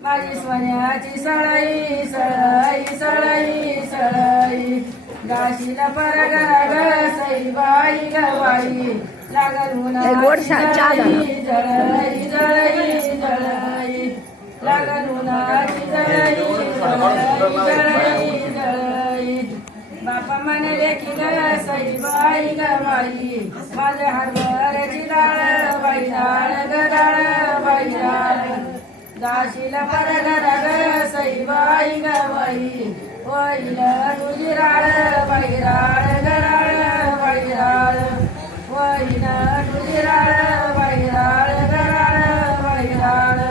माझी सोन्याची सळई सळई सळई सळई गाशीला परगराग सई बाई ग बाई लागल उन्हाची जळई जळई जळई जळई लागल उन्हाची जळई जळई जळई बापा म्हणे की ग सई बाई ग बाई माझ्या हरभऱ्याची डाळ बाई डाळ ग डाळ बाई डाळ दाशीला परगराग सई बाई ग बाई वैल तुझी राळ बाई राळ ग राळ बाई राळ वैल तुझी राळ बाई राळ ग राळ बाई राळ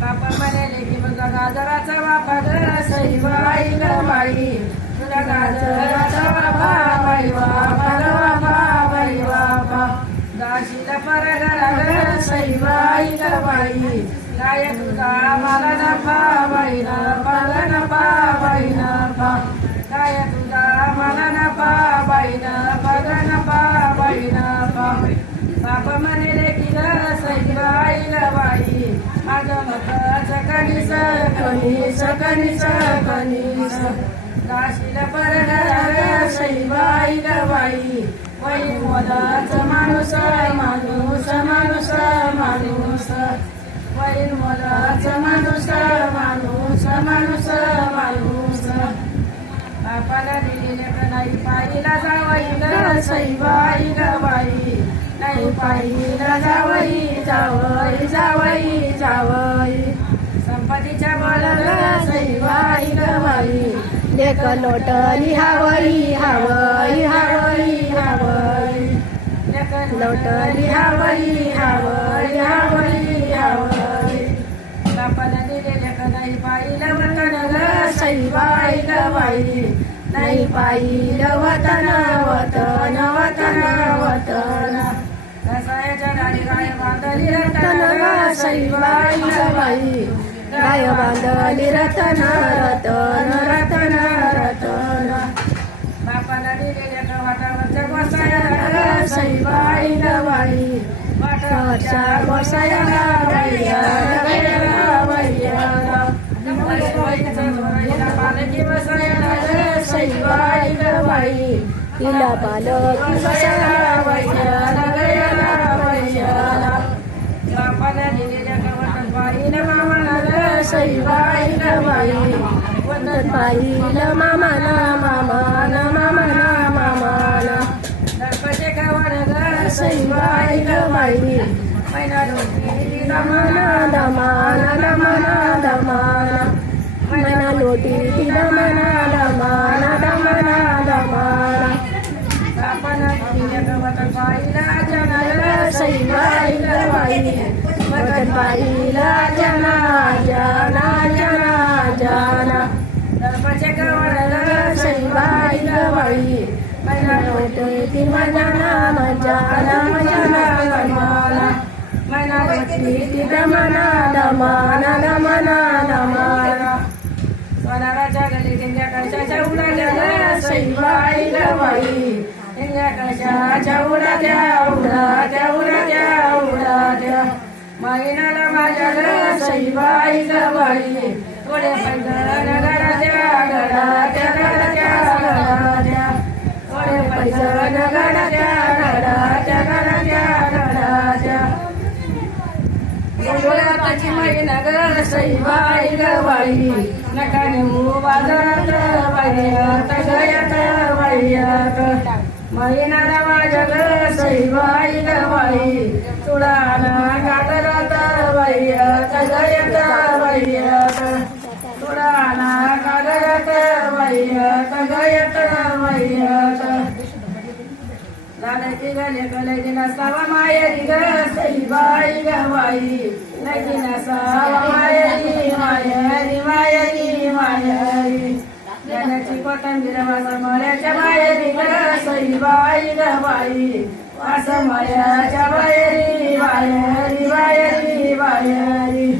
बापा म्हणाले की बघा गाजराचा बापा ग सई बाई ग बाई तुला गाजराचा बापा बाई बापा ग बापा बाई बापा दाशीला परगराग सई बाई ग बाई काय तुझा मला नफा बाई नफा नफा बाई नफा काय तुझा मला नफा बाई नफा नफा बाई नफा बापा म्हणे की ग सई बाई ग बाई माझं मताचं कणीस कणीस कणीस कणीस दाशीला परगराग सई बाई ग बाई वै मोलाचं माणूस माणूस माणूस माणूस वैर मोलाचं माणूस माणूस माणूस माणूस बापाला दिलेल्या का नाही पाहिला जावई ग सई बाई ग बाई नाही पाहिला जावई जावई जावई जावई संपत्तीच्या बळाला सई बाई ग बाई लेक लोटली हवई हवई हवई हवई लेक लोटली हवई हवई हवई हवई बापाला दिलेल्या का नाही पाहिलं वतन ग सई बाई ग बाई नाही पाहिलं वतन वतन वतन वतन कसायच्या डाळी गाय बांधली रतन ग सई बाई ग बाई गाय बांधली रतन रतन रतन रतन बापाला दिलेल्या का वाटावरच्या गोसाया सई बाई ग बाई वाटावरच्या गोसायाला बैया बैया बैया पालकी बसायला सई बाई ग बाई तिला पालकी बसायला बैयाला बैयाला बैयाला बापाला दिलेल्या का वतन पाहिलं मामाला सई बाई ग बाई वतन पाहिलं मामाला मामाला मामाला मामाला दर्पचे गावाला ग सई बाई ग बाई मैना लोटी दमाना दमाना दमाना दमाना मैना लोटी दमाना दमाना दमाना दमाना बापाला दिलेल्या का वतन पाहिला जनाला सई बाई ग बाई वतन पाहिला जना जना जना जना दर्पचे गावाला ग सई बाई ग बाई मैना लोटी मजाना मजाना मजाना दमाना मैना लोटी दमाना दमाना दमाना दमाना सोनाराच्या गली दिंग्या कशाच्या उडाल्या ग सई बाई ग बाई दिंग्या कशाच्या उडाल्या उडाल्या उडाल्या उडाल्या मैनाला माझ्या ग सई बाई ग बाई थोडे पैजण गडाच्या गडाच्या गडाच्या गडाच्या थोडे पैजण गडाच्या गडाच्या गडाच्या गडाच्या गुजराताची मैना ग सई बाई ग बाई नका नेऊ बाजारात बाईयात गयात बाईयात मैनाला माझ्या ग सई बाई ग बाई तुळाना कातरात बाईयात गयात बाईयात तुळाना कातरात बाईयात गयात बाईयात लाडकी गले कलगी नसावा मायरी ग सई बाई ग बाई लगी नसावा मायरी मायरी मायरी मायरी गल्याची कोथंबीर वासा मळ्याच्या मायरी ग सई बाई ग बाई वासा मळ्याच्या बाहेरी बाहेरी बाहेरी बाहेरी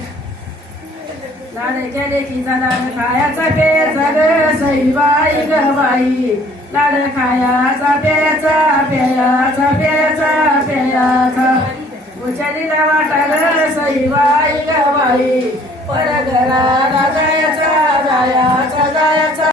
लाड केले की झाला खायाचा पेचा ग सई बाई ग बाई लाड खायाचा प्याचा प्याचा प्याचा प्याचा उचलीला वाटा ग सई बाई ग बाई परघराला जायचा जायचा जायचा